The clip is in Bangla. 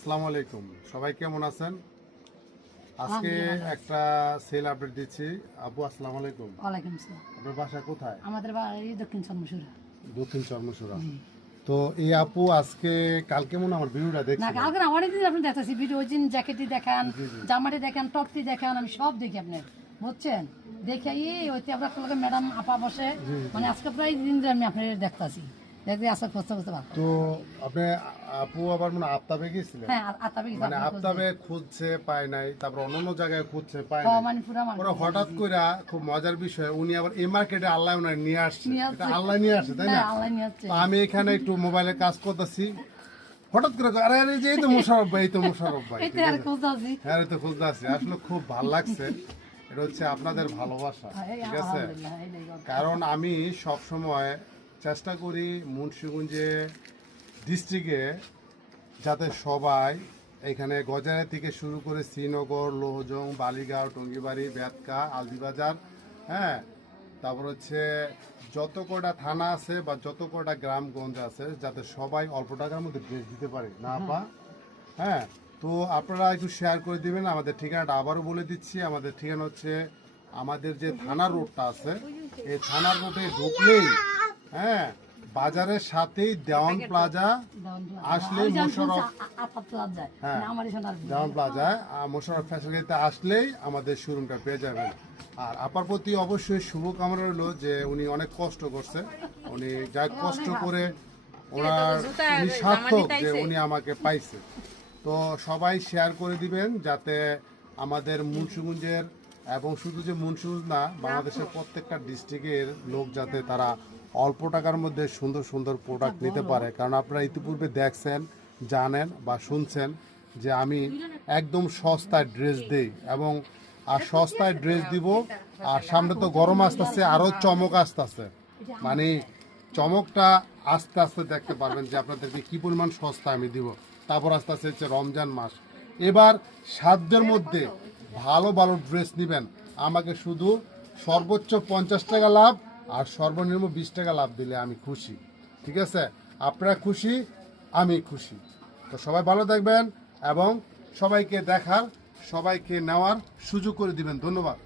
আসসালামু আলাইকুম, সবাই কেমন আছেন? আজকে একটা সেল আপডেট দিচ্ছি। আপু আসসালামু আলাইকুম। ওয়ালাইকুম আসসালাম। আপনার বাসা কোথায়? আমাদের বাড়ি দক্ষিণ চন্দ্রশুরা। দক্ষিণ চর্মসুরা। তো এই আপু আজকে কালকে মনে হয় আমার ভিডিওটা না দেখছিলেন। কালকে না অনেকদিন আপনি দেখতেছি ভিডিও জিন জ্যাকেটটি দেখান, জামাটি দেখান, টপটি দেখান, আমি সব দেখি আপনার, বুঝছেন? দেখে ওইতে আপনার লগে ম্যাডাম আপা বসে, মানে আজকে প্রায় দিন ধরে আমি আপনার দেখতাছি, দেখতে আসা খুঁজতে খুঁজতে পারতাম। তো আপনি আপু আবার মনে হয় আফতাবে গেছিলেন? হ্যাঁ আতাবে মানে আফতাবে খুঁজছে পায় নাই, তারপর অন্য জায়গায় খুঁজছে পায় নাই। মানে পুরা মানে পরে হঠাৎ করে খুব মজার বিষয় উনি আবার এই মার্কেটে আল্লাহ ওনার নিয়ে আসছে। নিয়ে এটা আসছে। আল্লাহ নিয়ে আসছে, তাই না? হ্যাঁ, আল্লাহ নিয়ে আসছে। তো আমি এখানে একটু মোবাইলে কাজ করতেছি, হঠাৎ করে আরে আরে যে এই তো মোশাররফ ভাই, এই তো মোশাররফ ভাই। এই তো আর খুঁজতে আছি। হ্যাঁ এই তো খুঁজতে আসছি। আসলে খুব ভালো লাগছে। এটা হচ্ছে আপনাদের ভালোবাসা, ঠিক আছে? আলহামদুলিল্লাহ, এই দেখো। কারণ আমি সব সময় চেষ্টা করি মুন্সিগঞ্জে ডিস্ট্রিক্টে যাতে সবাই এখানে গজারে থেকে শুরু করে শ্রীনগর, লোহজং, বালিগাঁও, টঙ্গিবাড়ি, বেতকা, আলদিবাজার, হ্যাঁ, তারপর হচ্ছে যত কটা থানা আছে বা যত কটা গ্রামগঞ্জ আছে যাতে সবাই অল্প টাকার মধ্যে ড্রেস দিতে পারে, না আপা? হ্যাঁ, তো আপনারা একটু শেয়ার করে দিবেন। আমাদের ঠিকানাটা আবারও বলে দিচ্ছি। আমাদের ঠিকানা হচ্ছে আমাদের যে থানার রোডটা আছে, এই থানার রোডে ঢুকলেই, হ্যাঁ, বাজারের সাথেই দেওয়ান প্লাজা আসলে মোশাররফ, আপা প্লাজ যায়, হ্যাঁ, মানে আমার এখানে আর দেওয়ান প্লাজায় মোশাররফ ফ্যাশনতে আসলেই আমাদের শোরুমটা পেয়ে যাবেন। আর আপার প্রতি অবশ্যই শুভকামনা রইল যে উনি অনেক কষ্ট করছে, উনি যা কষ্ট করে ওনার উনি সার্থক যে উনি আমাকে পাইছে। তো সবাই শেয়ার করে দিবেন যাতে আমাদের মুন্সিগঞ্জের এবং শুধু যে মুন্সিগঞ্জ না, বাংলাদেশের প্রত্যেকটা ডিস্ট্রিক্টের লোক যাতে তারা অল্প টাকার মধ্যে সুন্দর সুন্দর প্রোডাক্ট নিতে পারে। কারণ আপনারা ইতিপূর্বে দেখছেন, জানেন বা শুনছেন যে আমি একদম সস্তায় ড্রেস দেই এবং আর সস্তায় ড্রেস দিব। আর সামনে তো গরম আসতেছে, আরও চমক আসতেছে, মানে চমকটা আস্তে আস্তে দেখতে পারবেন যে আপনাদেরকে কি পরিমাণ সস্তা আমি দিব। তারপর আস্তে আস্তে হচ্ছে রমজান মাস, এবার সাধ্যের মধ্যে ভালো ভালো ড্রেস নেবেন। আমাকে শুধু সর্বোচ্চ 50 টাকা লাভ আর সর্বনিম্ন 20 টাকা লাভ দিলে আমি খুশি, ঠিক আছে? আপনারা খুশি, আমি খুশি। তো সবাই ভালো থাকবেন এবং সবাইকে দেখার, সবাইকে নেওয়ার সুযোগ করে দিবেন। ধন্যবাদ।